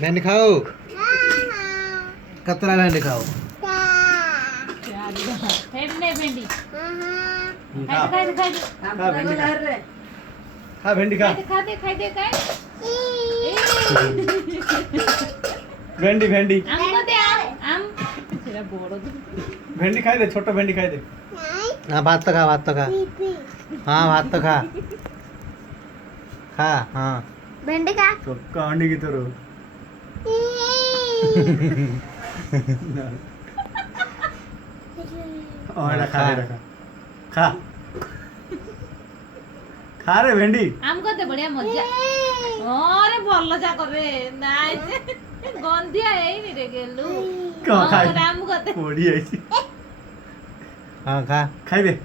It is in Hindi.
भेंडी खाओ कतरा भेंडी खाओ भेंडी खा भेंडी खा खाते खाते काय भेंडी भेंडी आम खाते आम तेरा बड़ भेंडी खाई दे छोटा भेंडी खाई दे हाँ भात तो खा हाँ भात तो खा हाँ भेंडी का चक्का अंडी की तरह और खा खा खा रे भेंडी आम खाते बढ़िया मजा अरे भल जा करे नाइ गंधिया एई रे गेलु कहाँ खाई आम खाते पड़ी आई हाँ खा खाई दे